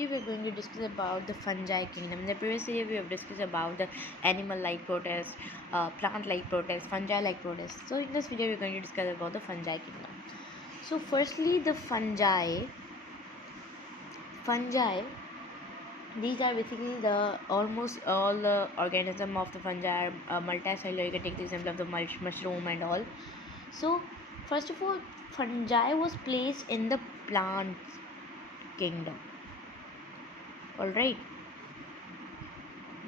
We're going to discuss about the fungi kingdom. In the previous video, we have discussed about the animal-like protists, plant-like protists, fungi-like protists. So in this video, we're going to discuss about the fungi kingdom. So firstly, the fungi. These are basically the almost all the organism of the fungi are multicellular. You can take the example of the mushroom and all. So first of all, fungi was placed in the plant kingdom. All right.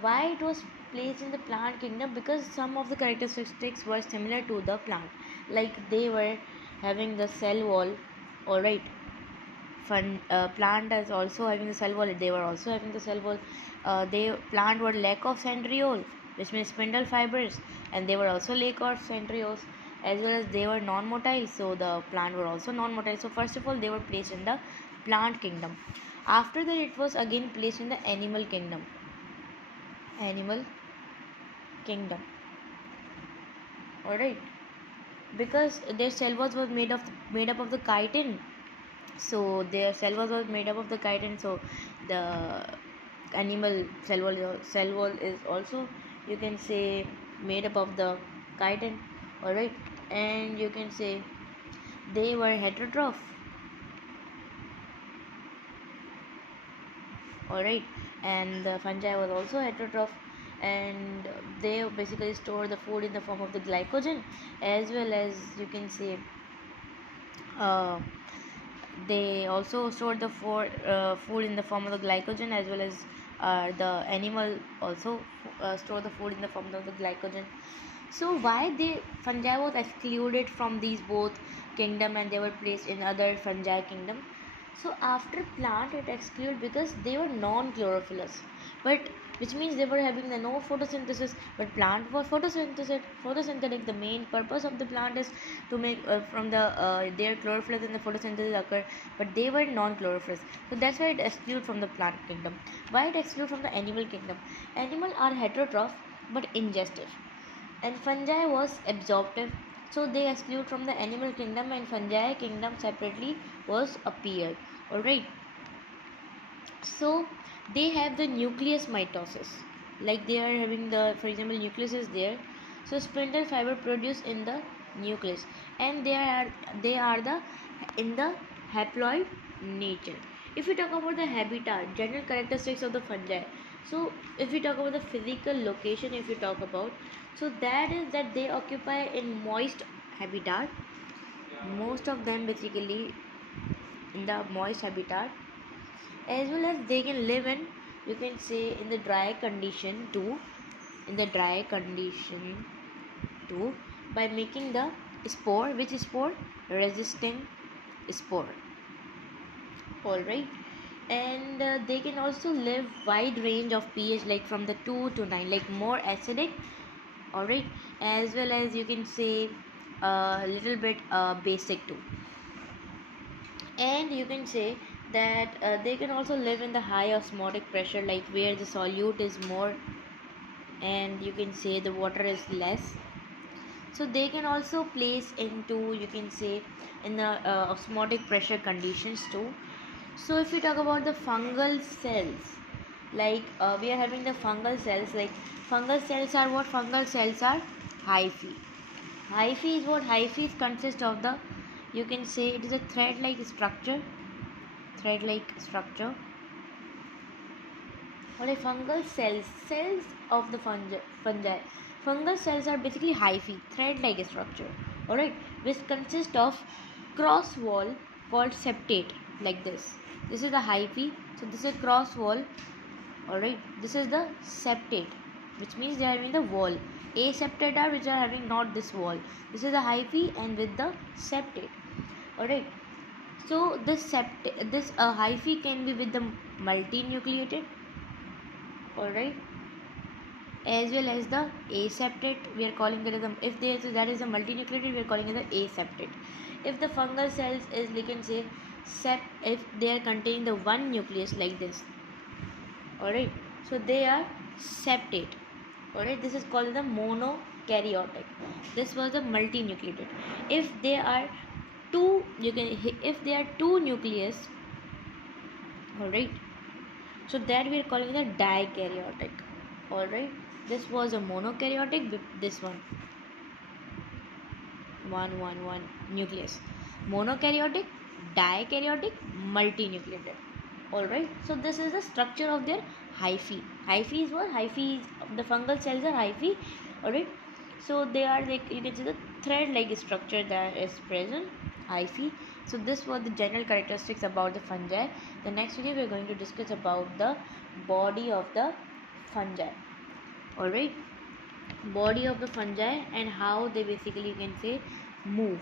Why it was placed in the plant kingdom? Because some of the characteristics were similar to the plant, like they were having the cell wall. All right, plant is also having the cell wall. They were also having the cell wall. They plant were lack of centriole, which means spindle fibers, and they were also lack of centrioles, as well as they were non-motile. So the plant were also non-motile. So first of all, they were placed in the plant kingdom. After that, it was again placed in the animal kingdom. All right, because their cell walls was made up of the chitin. So their cell walls was made up of the chitin. So the animal cell wall is also, you can say, made up of the chitin. All right, and you can say they were heterotroph. All right, and the fungi was also heterotroph, and they basically store the food in the form of the glycogen, as well as you can say uh, they also store the food in the form of the glycogen, as well as the animal also store the food in the form of the glycogen. So why the fungi was excluded from these both kingdom and they were placed in other fungi kingdom? So after plant it excluded because they were non-chlorophyllous, but which means they were having the no photosynthesis, but plant was photosynthetic. The main purpose of the plant is to make from the their chlorophyll and the photosynthesis occur, but they were non-chlorophyllous. So that's why it excludes from the plant kingdom. Why it excludes from the animal kingdom? Animal are heterotroph but ingestive, and fungi was absorptive. So they exclude from the animal kingdom, and fungi kingdom separately was appeared. All right, so they have the nucleus mitosis, like they are having the, for example, nucleus is there. So spindle fiber produced in the nucleus, and they are the in the haploid nature. If we talk about the habitat, general characteristics of the fungi, so if we talk about the physical location, if you talk about, so that is that they occupy in moist habitat, most of them basically in the moist habitat, as well as they can live in, you can say, in the dry condition too, in the dry condition too, by making the spore, which is spore, resisting spore. All right, and they can also live wide range of pH, like from the 2 to 9, like more acidic. All right, as well as you can say a little bit basic too, and you can say that they can also live in the high osmotic pressure, like where the solute is more and you can say the water is less. So they can also place into, you can say, in the osmotic pressure conditions too. So if we talk about the fungal cells, like we are having the fungal cells, like fungal cells are what? Fungal cells are hyphae. Hyphae is what? Hyphae consist of the, you can say, it is a thread like structure. What are fungal cells of the fungi? Fungal cells are basically hyphae, thread-like structure. All right, which consist of cross wall called septate, like this. This is the hyphae. So this is a cross wall. All right, this is the septate, which means they are having the wall. Aseptate are which are having not this wall. This is the hyphae and with the septate. All right. So this hyphae can be with the multinucleated. All right, as well as the aseptate, we are calling it as the, if there is, that is a multinucleated, we are calling it the aseptate. If the fungal cells is, we can say, if they are containing the one nucleus like this, all right, so they are septate. All right, this is called the monokaryotic. This was the multinucleated. If they are two, you can, if they are two nucleus, all right, So that we are calling the dikaryotic. Alright, this was a monokaryotic with this one nucleus. Monokaryotic, dikaryotic, multinucleated. Alright, so this is the structure of their hyphae. Hyphae is what? Hyphae is, the fungal cells are hyphae. Alright, so they are like, you can see the thread like structure that is present, hyphae. So this was the general characteristics about the fungi. The next video we are going to discuss about the body of the fungi. Alright, body of the fungi and how they basically, you can say, move.